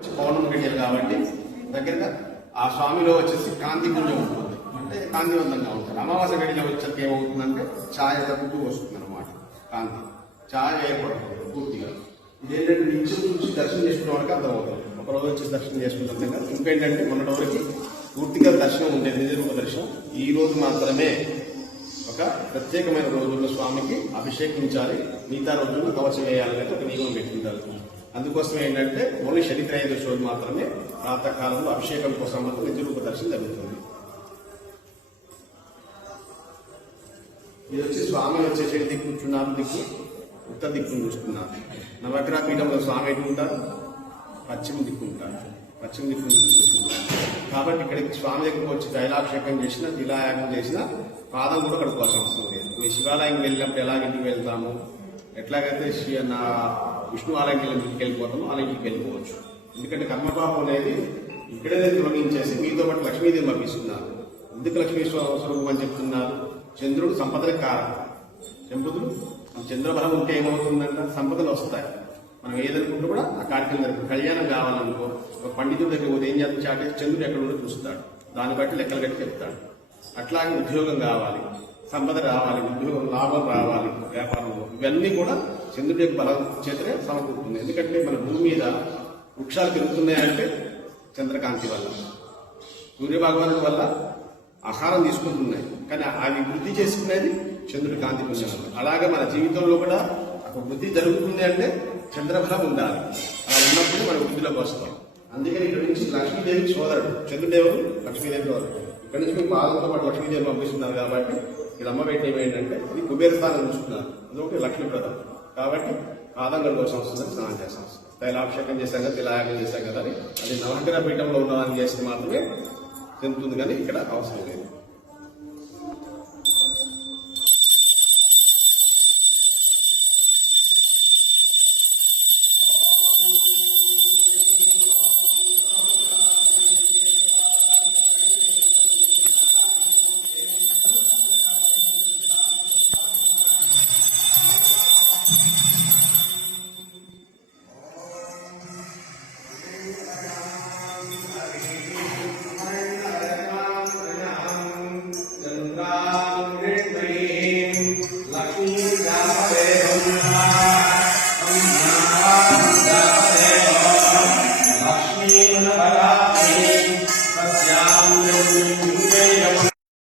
పౌర్ణమి గడియలు కాబట్టి దగ్గరగా ఆ స్వామిలో వచ్చేసి కాంతి పుణ్యం ఉంటుంది, అంటే కాంతివంతంగా ఉంటుంది. అమావాస్య గడియలో వచ్చేసరికి ఏమవుతుందంటే ఛాయ తగ్గుతూ వస్తుంది అనమాట, కాంతి ఛాయ ఏర్పడుతుంది పూర్తిగా. ఇదేంటంటే నుంచి చూసి దర్శనం చేసుకునే వాళ్ళకి అర్థమవుతుంది. ఒకరోజు వచ్చి దర్శనం చేసుకుంటాం కదా. ఇంకేంటంటే మొన్నటి వరకు పూర్తిగా దర్శనం ఉండేది, నిజరూప దర్శనం. ఈ రోజు మాత్రమే ఒక ప్రత్యేకమైన రోజుల్లో స్వామికి అభిషేకించాలి, మిగతా రోజుల్లో కవచం వేయాలని ఒక నియమం పెట్టింటారు. అందుకోసం ఏంటంటే ఓన్లీ శని త్రయోదశి రోజు మాత్రమే ప్రాతకాలంలో అభిషేకం కోసం మాత్రం నిజరూప దర్శనం జరుగుతుంది. ఇది వచ్చి స్వామి వచ్చేసి దిక్కు కూర్చున్నారు, దిక్కు ఉత్తర దిక్కును చూస్తున్నారు. నవగ్రహ పీఠంలో స్వామి ఎటు ఉంటారు, పశ్చిమ దిక్కు ఉంటారు, పశ్చిమ దిక్కును చూస్తున్నారు. కాబట్టి ఇక్కడికి స్వామి దగ్గరకు వచ్చి తైలాభిషేకం చేసినా శిలాయాగం చేసినా పాదం కూడా కడుక్కోవాల్సిన అవసరం లేదు. మీ శివాలయం వెళ్ళినప్పుడు ఎలాగంటికి వెళ్తాము, ఎట్లాగైతే విష్ణు ఆలయంకి ఇంటికి వెళ్ళిపోతామో అలా ఇంటికి వెళ్ళిపోవచ్చు. ఎందుకంటే కర్మపాపం అనేది ఇక్కడే తొలగించేసి మీతో పాటు లక్ష్మీదేవి పంపిస్తున్నారు. ఎందుకు లక్ష్మీ స్వరూపం అని చెప్తున్నారు? చంద్రుడు సంపదలకు కారణం. చంద్రబలం ఉంటే ఏమవుతుందంటే సంపదలు వస్తాయి. మనం ఏదనుకుంటూ కూడా ఆ కార్యక్రమం జరుగుతుంది. కళ్యాణం కావాలనుకో ఒక పండితుడి దగ్గర పోతే ఏం చేస్తాడు, చాటే చంద్రుడు ఎక్కడ ఉందో చూస్తాడు, దాన్ని బట్టి లెక్కలు కట్టి చెప్తాడు. అట్లాగే ఉద్యోగం కావాలి, సంపద రావాలి, ఉద్యోగం లాభం రావాలి, వ్యాపారంలో ఇవన్నీ కూడా చంద్రుడి యొక్క బలం చేతనే సమకూరుతుంది. ఎందుకంటే మన భూమి మీద వృక్షాలు పెరుగుతున్నాయంటే చంద్రకాంతి వల్ల, సూర్యభగవానుడి వల్ల ఆహారం తీసుకుంటున్నాయి, కానీ అవి వృద్ధి చేసుకునేది చంద్రుడి కాంతి పుణ్యం. అలాగే మన జీవితంలో కూడా ఒక వృద్ధి జరుగుతుంది అంటే చంద్రబలం ఉండాలి. అలా ఉన్నప్పుడు మనం వృద్ధిలోకి వస్తాం. అందుకని ఇక్కడ నుంచి లక్ష్మీదేవి సోదరుడు చంద్రుదేవుడు, లక్ష్మీదేవి సోదరుడు. ఇక్కడ నుంచి మీకు పాదంతో పాటు లక్ష్మీదేవి పంపిస్తున్నారు. కాబట్టి ఇక్కడ అమ్మ పెట్టిన ఏంటంటే ఇది కుబేర స్థానం చూస్తున్నారు, అదొకటి లక్ష్మీప్రదం. కాబట్టి పాదం కోసం వస్తుందని స్నానం చేస్తాం. తైలాభిషేకం చేశాం కదా, తిలాయాగం చేశాం కదా, అది నవగ్రహ పీఠంలో ఉన్నదాన్ని చేస్తే మాత్రమే చెందుతుంది, కానీ ఇక్కడ అవసరం లేదు. లక్ష్మీ